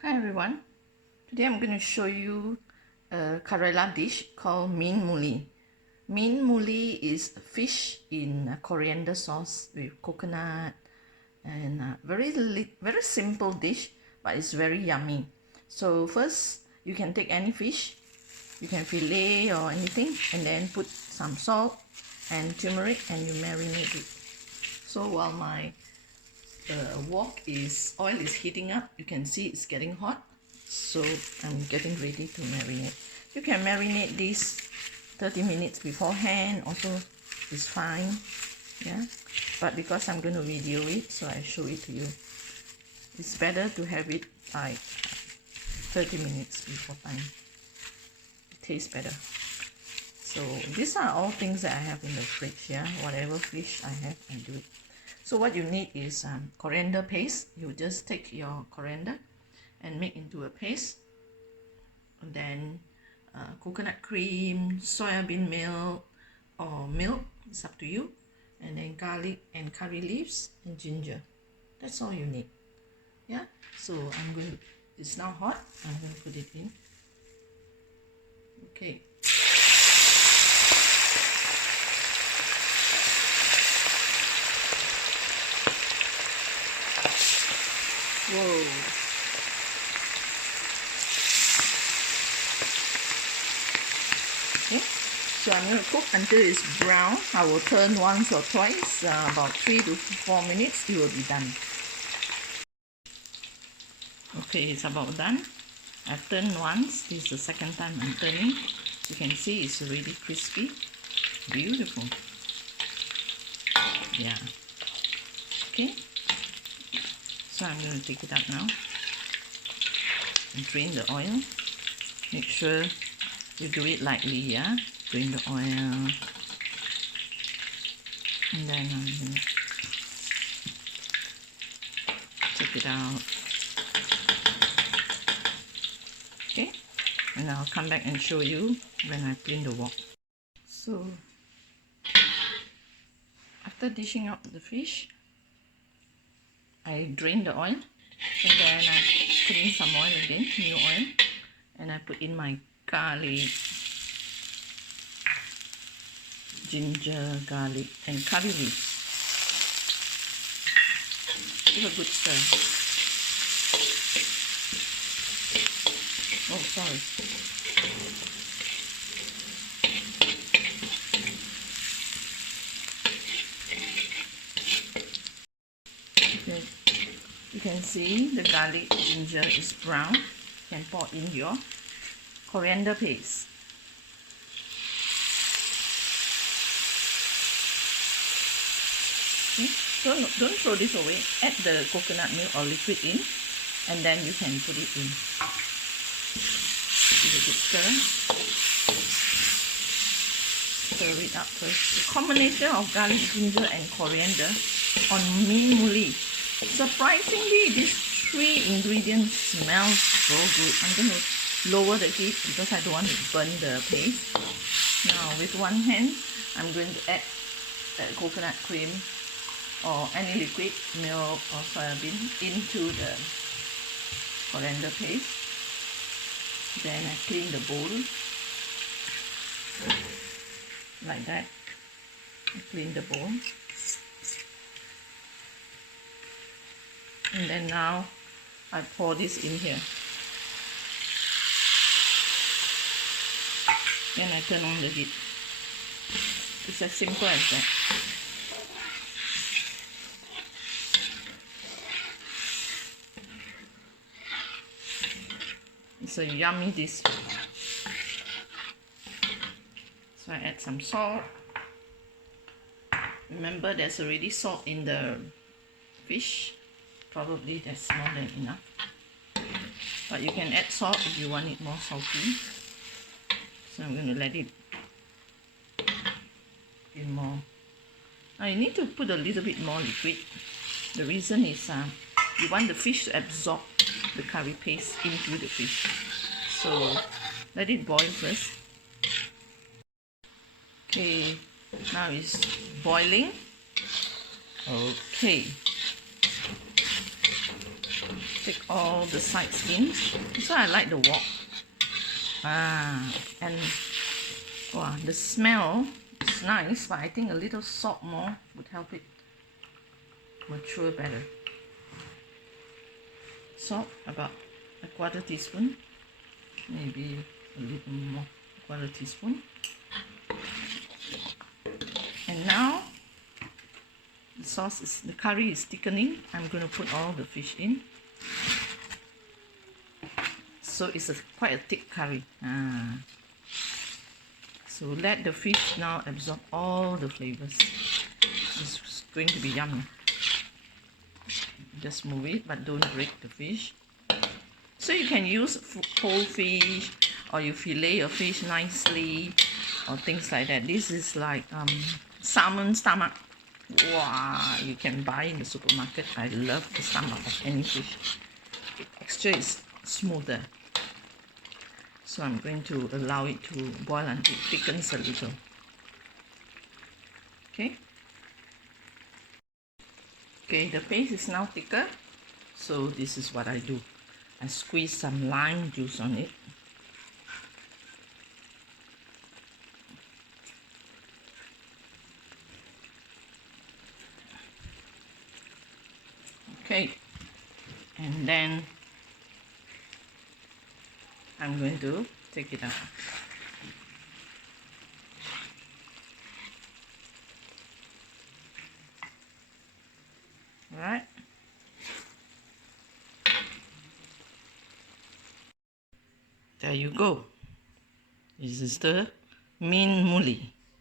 Hi everyone, today I'm going to show you a Kerala dish called Meen Molee. Meen Molee is a fish in coriander sauce with coconut and very simple dish, but it's very yummy. So first you can take any fish, you can fillet or anything, and then put some salt and turmeric and you marinate it. So while my oil is heating up, you can see it's getting hot, so I'm getting ready to marinate. You can marinate this 30 minutes beforehand also is fine, yeah, but because I'm going to video it, so I show it to you. It's better to have it like 30 minutes before time. It tastes better. So these are all things that I have in the fridge, yeah, whatever fish I have, I do it. So what you need is coriander paste. You just take your coriander and make into a paste. And then coconut cream, soybean milk or milk, it's up to you. And then garlic and curry leaves and ginger. That's all you need. Yeah, so it's now hot. I'm going to put it in. Okay. Whoa. Okay, so I'm going to cook until it's brown. I will turn once or twice, about 3 to 4 minutes, it will be done. Okay, it's about done. I've turned once, this is the second time I'm turning. You can see it's already crispy. Beautiful. Yeah. Okay. So I'm going to take it out now and drain the oil. Make sure you do it lightly, yeah? Drain the oil. And then I'm going to take it out. Okay? And I'll come back and show you when I clean the wok. So, after dishing out the fish, I drain the oil, and then I put in some oil again, new oil, and I put in my garlic, ginger, garlic, and curry leaves. Give a good stir. Oh, sorry. Okay. You can see the garlic ginger is brown. You can pour in your coriander paste. Okay. Don't throw this away. Add the coconut milk or liquid in, and then you can put it in. Give a good stir. Stir it up first. The combination of garlic, ginger, and coriander on Meen Molee. Surprisingly, these 3 ingredients smell so good. I'm going to lower the heat because I don't want to burn the paste. Now with one hand, I'm going to add coconut cream or any liquid, milk or soybean into the coriander paste. Then I clean the bowl like that. I clean the bowl. And then now I pour this in here. Then I turn on the heat. It's as simple as that. It's a yummy dish. So I add some salt. Remember, there's already salt in the fish. Probably that's more than enough, but you can add salt if you want it more salty. So I'm going to let it in more. Now you need to put a little bit more liquid. The reason is you want the fish to absorb the curry paste into the fish. So let it boil first. Okay, now it's boiling. Okay. take all the side skins. So I like the wok. And wow, the smell is nice, but I think a little salt more would help it mature better. Salt, about a quarter teaspoon, maybe a little more, a quarter teaspoon. And now the curry is thickening. I'm going to put all the fish in. So it's quite a thick curry. So let the fish now absorb all the flavors. It's going to be yummy. Just move it, but don't break the fish. So you can use whole fish, or you fillet a fish nicely, or things like that. This is like salmon stomach. Wow, you can buy in the supermarket. I love the stomach of any fish. The texture is smoother. So I'm going to allow it to boil until it thickens a little. Okay. Okay, the paste is now thicker. So this is what I do. I squeeze some lime juice on it. Okay, and then I'm going to take it out. All right. There you go. This is the Meen Molee.